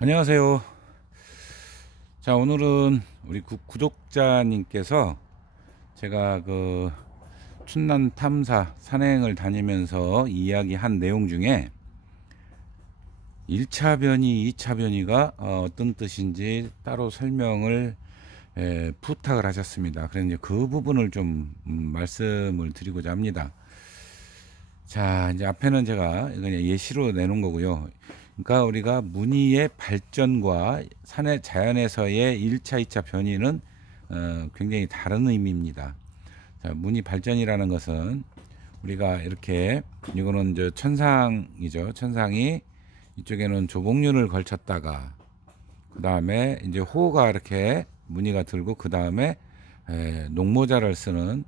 안녕하세요. 자, 오늘은 우리 구독자님께서 제가 그 춘남 탐사 산행을 다니면서 이야기한 내용 중에 1차 변이, 2차 변이가 어떤 뜻인지 따로 설명을 부탁을 하셨습니다. 그래서 이제 그 부분을 좀 말씀을 드리고자 합니다. 자, 이제 앞에는 제가 그냥 예시로 내놓은 거고요. 그러니까 우리가 무늬의 발전과 산의 자연에서의 1차, 2차 변이는 굉장히 다른 의미입니다. 자, 무늬 발전이라는 것은 우리가 이렇게 이거는 이제 천상이죠. 천상이 이쪽에는 조복륜을 걸쳤다가 그 다음에 이제 호가 이렇게 무늬가 들고 그 다음에 녹모자를 쓰는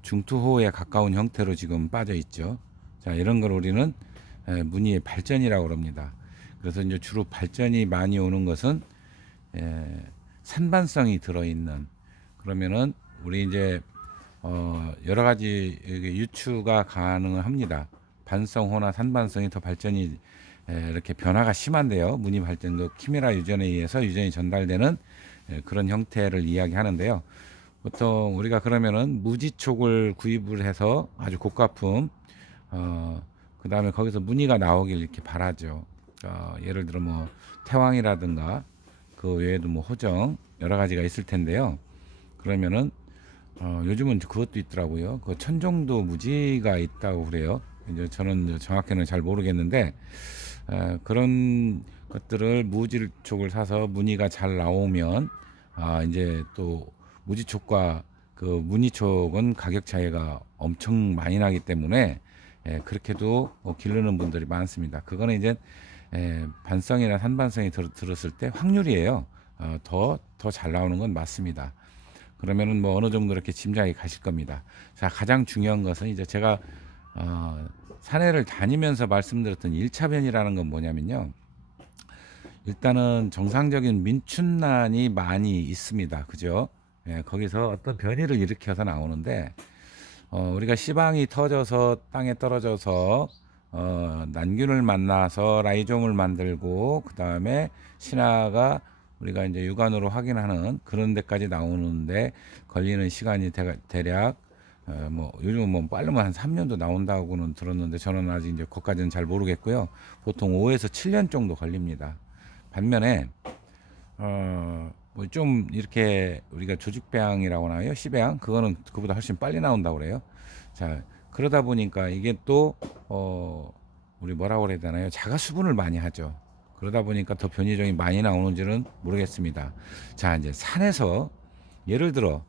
중투호에 가까운 형태로 지금 빠져 있죠. 자, 이런 걸 우리는 무늬의 발전이라고 합니다. 그래서 이제 주로 발전이 많이 오는 것은 산반성이 들어있는, 그러면은 우리 이제 여러 가지 유추가 가능합니다. 반성호나 산반성이 더 발전이 이렇게 변화가 심한데요. 무늬 발전도 키메라 유전에 의해서 유전이 전달되는 그런 형태를 이야기하는데요. 보통 우리가 그러면은 무지촉을 구입을 해서 아주 고가품, 그 다음에 거기서 무늬가 나오길 이렇게 바라죠. 예를 들어 뭐 태왕이라든가 그 외에도 뭐 호정 여러 가지가 있을 텐데요. 그러면은 요즘은 그것도 있더라고요. 그 천정도 무지가 있다고 그래요. 이제 저는 정확히는 잘 모르겠는데 그런 것들을 무지촉을 사서 무늬가 잘 나오면 이제 또 무지촉과 그 무늬촉은 가격 차이가 엄청 많이 나기 때문에 그렇게도 기르는 분들이 많습니다. 그거는 이제 반성이나 산반성이 들었을 때 확률이에요. 더 잘 나오는 건 맞습니다. 그러면은 뭐 어느 정도 이렇게 짐작이 가실 겁니다. 자, 가장 중요한 것은 이제 제가 산해를 다니면서 말씀드렸던 1차 변이라는 건 뭐냐면요. 일단은 정상적인 민춘란이 많이 있습니다. 그죠? 거기서 어떤 변이를 일으켜서 나오는데 우리가 씨방이 터져서 땅에 떨어져서 난균을 만나서 라이좀을 만들고 그 다음에 신화가 우리가 이제 육안으로 확인하는 그런 데까지 나오는데 걸리는 시간이 대략 뭐 요즘은 뭐 빠르면 한 3년도 나온다고는 들었는데 저는 아직 이제 그것까지는 잘 모르겠고요. 보통 5에서 7년 정도 걸립니다. 반면에 뭐 좀 이렇게 우리가 조직배양이라고 하나요? 시배양? 그거는 그보다 훨씬 빨리 나온다고 그래요. 자, 그러다 보니까 이게 또 우리 뭐라고 그래야 되나요? 자가 수분을 많이 하죠. 그러다 보니까 더 변이종이 많이 나오는지는 모르겠습니다. 자, 이제 산에서 예를 들어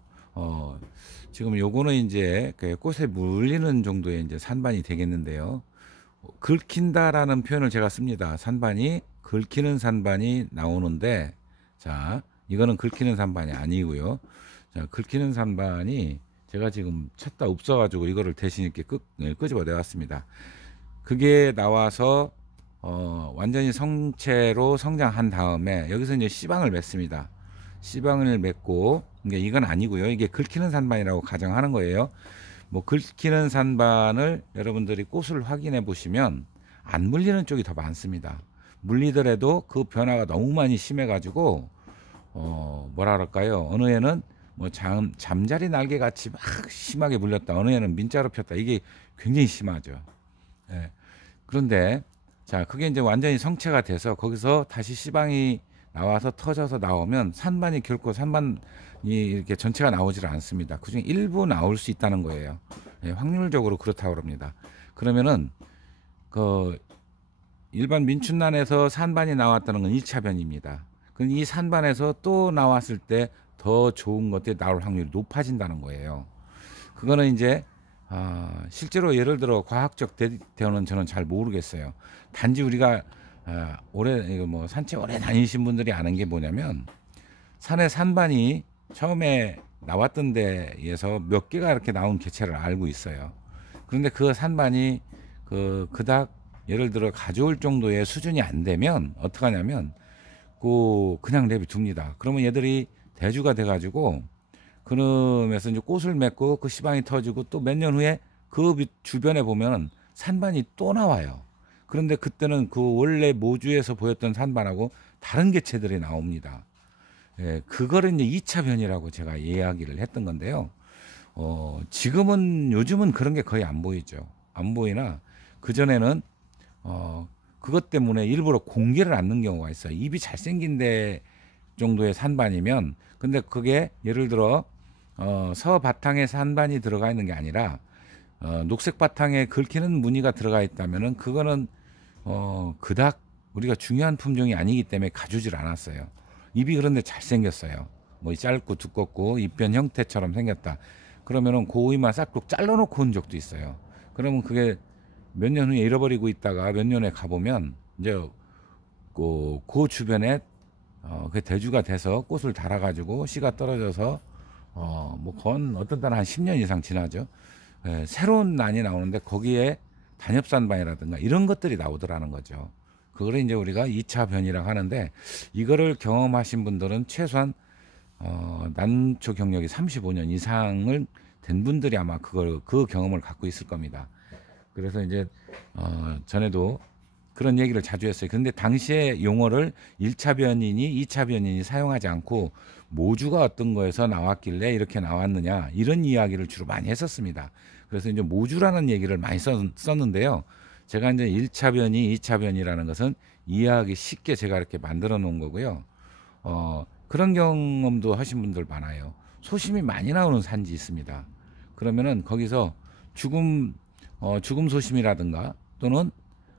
지금 요거는 이제 그 꽃에 물리는 정도의 이제 산반이 되겠는데요. 긁힌다라는 표현을 제가 씁니다. 산반이 긁히는 산반이 나오는데, 자, 이거는 긁히는 산반이 아니고요. 자, 긁히는 산반이 제가 지금 찾다 없어가지고 이거를 대신 이렇게 끄집어 내왔습니다. 그게 나와서 완전히 성체로 성장한 다음에 여기서 이제 씨방을 맺습니다. 씨방을 맺고, 그러니까 이건 아니고요. 이게 긁히는 산반이라고 가정하는 거예요. 뭐 긁히는 산반을 여러분들이 꽃을 확인해 보시면 안 물리는 쪽이 더 많습니다. 물리더라도 그 변화가 너무 많이 심해 가지고 뭐라 그럴까요? 어느 애는 뭐 잠자리 날개 같이 막 심하게 물렸다. 어느 애는 민자로 폈다. 이게 굉장히 심하죠. 예. 그런데 자, 그게 이제 완전히 성체가 돼서 거기서 다시 씨방이 나와서 터져서 나오면 산반이 결코 산반이 이렇게 전체가 나오질 않습니다. 그중에 일부 나올 수 있다는 거예요. 예, 확률적으로 그렇다고 합니다. 그러면은 그 일반 민춘란에서 산반이 나왔다는 건 1차 변입니다. 그럼 이 산반에서 또 나왔을 때 더 좋은 것들이 나올 확률이 높아진다는 거예요. 그거는 이제 실제로 예를 들어 과학적 대응은 저는 잘 모르겠어요. 단지 우리가 오래 이거 뭐 산책 오래 다니신 분들이 아는 게 뭐냐면 산에 산반이 처음에 나왔던 데에서 몇 개가 이렇게 나온 개체를 알고 있어요. 그런데 그 산반이 그닥 예를 들어 가져올 정도의 수준이 안 되면 어떻게 하냐면 그냥 내비둡니다. 그러면 얘들이 대주가 돼가지고 그놈에서 이제 꽃을 맺고 그 씨방이 터지고 또 몇 년 후에 그 주변에 보면 산반이 또 나와요. 그런데 그때는 그 원래 모주에서 보였던 산반하고 다른 개체들이 나옵니다. 예, 그거를 이제 2차 변이라고 제가 이야기를 했던 건데요. 지금은 요즘은 그런 게 거의 안 보이죠. 안 보이나 그전에는 그것 때문에 일부러 공개를 않는 경우가 있어요. 입이 잘생긴 데 정도의 산반이면, 근데 그게 예를 들어 서 바탕에 산반이 들어가 있는 게 아니라 녹색 바탕에 긁히는 무늬가 들어가 있다면은 그거는 그닥 우리가 중요한 품종이 아니기 때문에 가주질 않았어요. 입이 그런데 잘생겼어요. 뭐 짧고 두껍고 입변 형태처럼 생겼다. 그러면은 고이만 싹둑 잘라놓고 온 적도 있어요. 그러면 그게 몇 년 후에 잃어버리고 있다가 몇 년에 가보면 이제 그 주변에 그 대주가 돼서 꽃을 달아가지고 씨가 떨어져서 뭐 건 어떤 때는 한 10년 이상 지나죠. 예, 새로운 난이 나오는데 거기에 단엽산반이라든가 이런 것들이 나오더라는 거죠. 그거를 이제 우리가 2차 변이라고 하는데, 이거를 경험하신 분들은 최소한 난초 경력이 35년 이상을 된 분들이 아마 그 경험을 갖고 있을 겁니다. 그래서 이제 전에도 그런 얘기를 자주 했어요. 근데 당시에 용어를 1차 변이니 2차 변이니 사용하지 않고 모주가 어떤 거에서 나왔길래 이렇게 나왔느냐, 이런 이야기를 주로 많이 했었습니다. 그래서 이제 모주라는 얘기를 많이 썼는데요. 제가 이제 1차 변이, 2차 변이라는 것은 이해하기 쉽게 제가 이렇게 만들어 놓은 거고요. 그런 경험도 하신 분들 많아요. 소심이 많이 나오는 산지 있습니다. 그러면은 거기서 죽음 소심이라든가 또는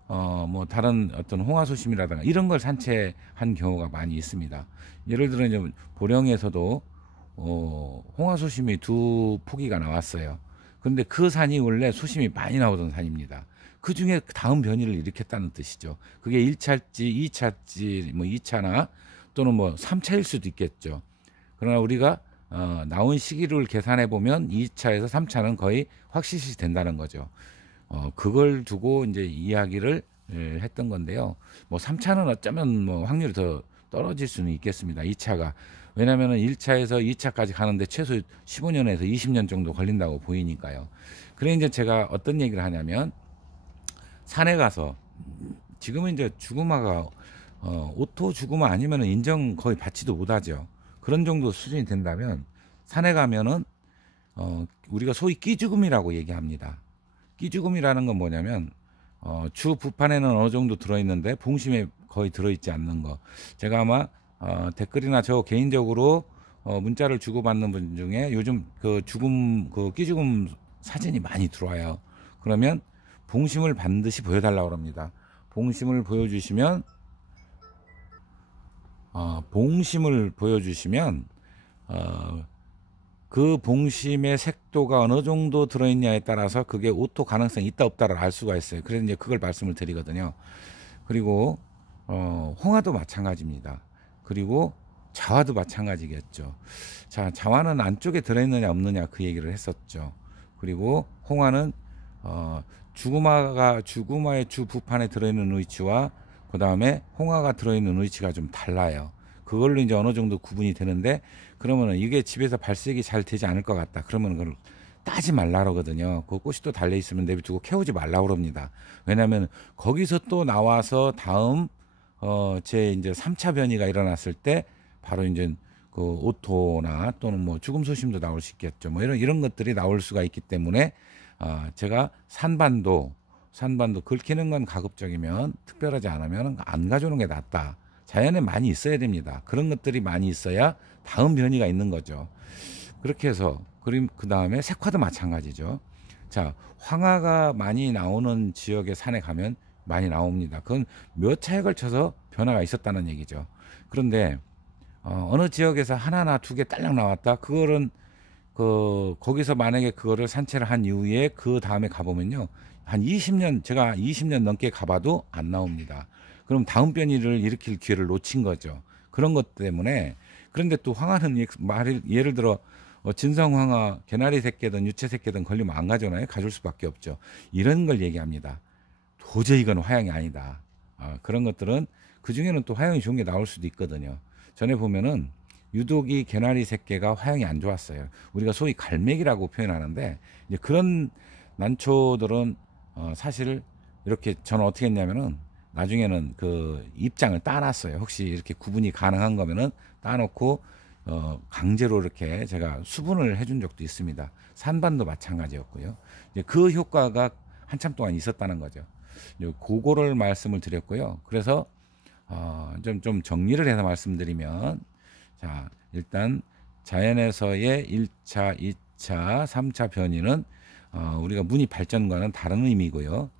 뭐 다른 어떤 홍화 소심이라든가 이런 걸 산채한 경우가 많이 있습니다. 예를 들어 이제 보령에서도 홍화 소심이 2포기가 나왔어요. 근데 그 산이 원래 소심이 많이 나오던 산입니다. 그 중에 다음 변이를 일으켰다는 뜻이죠. 그게 1차일지 2차일지 뭐 2차나 또는 뭐 3차일 수도 있겠죠. 그러나 우리가 나온 시기를 계산해 보면 2차에서 3차는 거의 확실시 된다는 거죠. 그걸 두고 이제 이야기를 했던 건데요. 뭐 3차는 어쩌면 뭐 확률이 더 떨어질 수는 있겠습니다. 2차가. 왜냐면은 1차에서 2차까지 가는데 최소 15년에서 20년 정도 걸린다고 보이니까요. 그래 이제 제가 어떤 얘기를 하냐면, 산에 가서 지금은 이제 주구마가 오토 주구마 아니면은 인정 거의 받지도 못하죠. 그런 정도 수준이 된다면 산에 가면은 우리가 소위 끼죽음이라고 얘기합니다. 끼죽음이라는 건 뭐냐면 주 부판에는 어느 정도 들어있는데 봉심에 거의 들어있지 않는 거. 제가 아마 댓글이나 저 개인적으로 문자를 주고받는 분 중에 요즘 그 끼죽음 사진이 많이 들어와요. 그러면 봉심을 반드시 보여달라고 합니다. 봉심을 보여주시면 그 봉심의 색도가 어느 정도 들어있냐에 따라서 그게 오토 가능성이 있다 없다를 알 수가 있어요. 그래서 이제 그걸 말씀을 드리거든요. 그리고 홍화도 마찬가지입니다. 그리고 자화도 마찬가지겠죠. 자, 자화는 안쪽에 들어있느냐 없느냐 그 얘기를 했었죠. 그리고 홍화는 주구마의 주 부판에 들어있는 위치와 그 다음에 홍화가 들어있는 위치가 좀 달라요. 그걸로 이제 어느 정도 구분이 되는데, 그러면은 이게 집에서 발색이 잘 되지 않을 것 같다. 그러면 그걸 따지 말라 그러거든요. 그 꽃이 또 달려 있으면 내비두고 캐우지 말라 그럽니다. 왜냐하면 거기서 또 나와서 다음 제 이제 3차 변이가 일어났을 때 바로 이제 그 오토나 또는 뭐 죽음 소심도 나올 수 있겠죠. 뭐 이런 것들이 나올 수가 있기 때문에 제가 산반도 긁히는 건 가급적이면 특별하지 않으면 안 가져오는 게 낫다. 자연에 많이 있어야 됩니다. 그런 것들이 많이 있어야 다음 변이가 있는 거죠. 그렇게 해서 그 다음에 색화도 마찬가지죠. 자, 황화가 많이 나오는 지역의 산에 가면 많이 나옵니다. 그건 몇 차에 걸쳐서 변화가 있었다는 얘기죠. 그런데 어느 지역에서 하나나 두 개 딸랑 나왔다. 그거는 거기서 만약에 그거를 산채를 한 이후에 그 다음에 가보면요, 한 20년, 제가 20년 넘게 가봐도 안 나옵니다. 그럼 다음 변이를 일으킬 기회를 놓친 거죠. 그런 것 때문에. 그런데 또 황화는 예를 들어 진성황화, 개나리 새끼든 유채 새끼든 걸리면 안 가져나요? 가줄 수밖에 없죠. 이런 걸 얘기합니다. 도저히 이건 화양이 아니다. 그런 것들은 그 중에는 또 화양이 좋은 게 나올 수도 있거든요. 전에 보면은 유독이 개나리 새끼가 화양이 안 좋았어요. 우리가 소위 갈매기라고 표현하는데, 이제 그런 난초들은 사실 이렇게 저는 어떻게 했냐면은 나중에는 그 입장을 따놨어요. 혹시 이렇게 구분이 가능한 거면은 따놓고 강제로 이렇게 제가 수분을 해준 적도 있습니다. 산반도 마찬가지였고요. 이제 그 효과가 한참 동안 있었다는 거죠. 그거를 말씀을 드렸고요. 그래서 좀 정리를 해서 말씀드리면, 자, 일단 자연에서의 1차, 2차, 3차 변이는 우리가 문이 발전과는 다른 의미고요.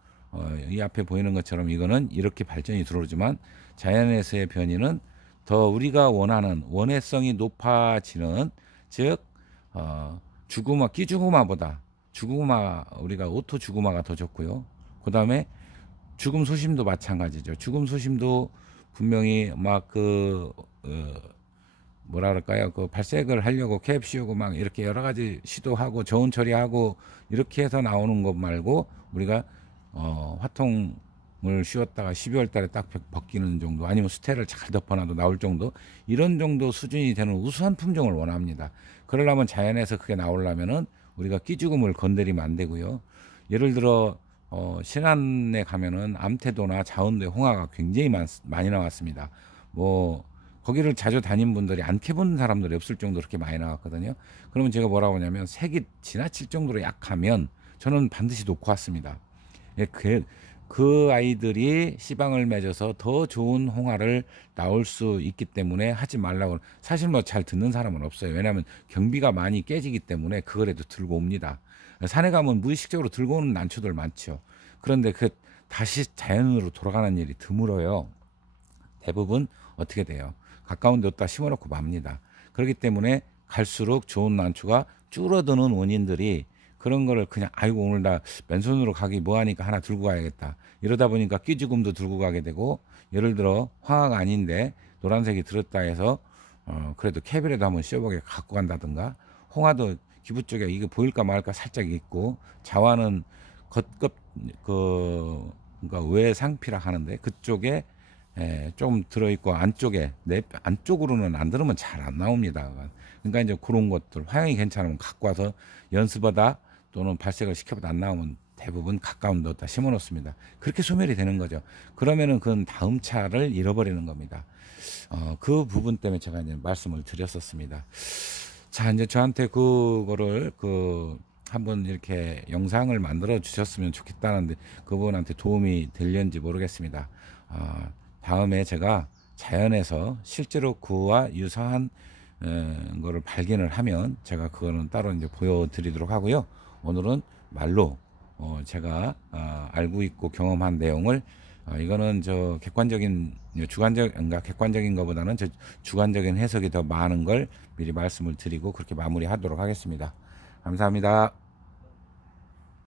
이 앞에 보이는 것처럼 이거는 이렇게 발전이 들어오지만 자연에서의 변이는 더 우리가 원하는 원해성이 높아지는, 즉 주구마, 끼주구마보다 주구마, 우리가 오토 주구마가 더 좋고요. 그 다음에 죽음 소심도 마찬가지죠. 죽음 소심도 분명히 막 뭐라 그럴까요? 그 발색을 하려고 캡 씌우고 막 이렇게 여러 가지 시도하고 저온 처리하고 이렇게 해서 나오는 것 말고, 우리가 화통을 씌웠다가 12월 달에 딱 벗기는 정도, 아니면 수태를 잘 덮어놔도 나올 정도, 이런 정도 수준이 되는 우수한 품종을 원합니다. 그러려면 자연에서 그게 나오려면은 우리가 끼죽음을 건드리면 안 되고요. 예를 들어 신안에 가면은 암태도나 자운도에 홍화가 굉장히 많이 나왔습니다. 뭐 거기를 자주 다닌 분들이 안 캐본 사람들이 없을 정도로 그렇게 많이 나왔거든요. 그러면 제가 뭐라고 하냐면, 색이 지나칠 정도로 약하면 저는 반드시 놓고 왔습니다. 예, 그 아이들이 씨방을 맺어서 더 좋은 홍화를 나올 수 있기 때문에 하지 말라고. 사실 뭐 잘 듣는 사람은 없어요. 왜냐하면 경비가 많이 깨지기 때문에 그거라도 들고 옵니다. 산에 가면 무의식적으로 들고 오는 난초들 많죠. 그런데 다시 자연으로 돌아가는 일이 드물어요. 대부분 어떻게 돼요? 가까운 데다 심어놓고 맙니다. 그렇기 때문에 갈수록 좋은 난초가 줄어드는 원인들이, 그런 거를 그냥 아이고 오늘 나 맨손으로 가기 뭐하니까 하나 들고 가야겠다, 이러다 보니까 끼죽음도 들고 가게 되고, 예를 들어 황화가 아닌데 노란색이 들었다 해서 그래도 캡이라도 한번 씌워보게 갖고 간다든가, 홍화도 기부 쪽에 이게 보일까 말까 살짝 있고, 자화는 겉껍 그러니까 외상피라 하는데 그쪽에 좀 들어있고 안쪽에 안쪽으로는 안 들으면 잘 안 나옵니다. 그러니까 이제 그런 것들 화형이 괜찮으면 갖고 와서 연습하다 또는 발색을 시켜보다 안 나오면 대부분 가까운 데다 심어 놓습니다. 그렇게 소멸이 되는 거죠. 그러면은 그건 다음 차를 잃어버리는 겁니다. 그 부분 때문에 제가 이제 말씀을 드렸었습니다. 자, 이제 저한테 그거를 한번 이렇게 영상을 만들어 주셨으면 좋겠다는데 그분한테 도움이 되려는지 모르겠습니다. 다음에 제가 자연에서 실제로 그와 유사한 거를 발견을 하면 제가 그거는 따로 이제 보여드리도록 하고요. 오늘은 말로 제가 알고 있고 경험한 내용을 이거는 저 객관적인 객관적인 것보다는 저 주관적인 해석이 더 많은 걸 미리 말씀을 드리고 그렇게 마무리하도록 하겠습니다. 감사합니다.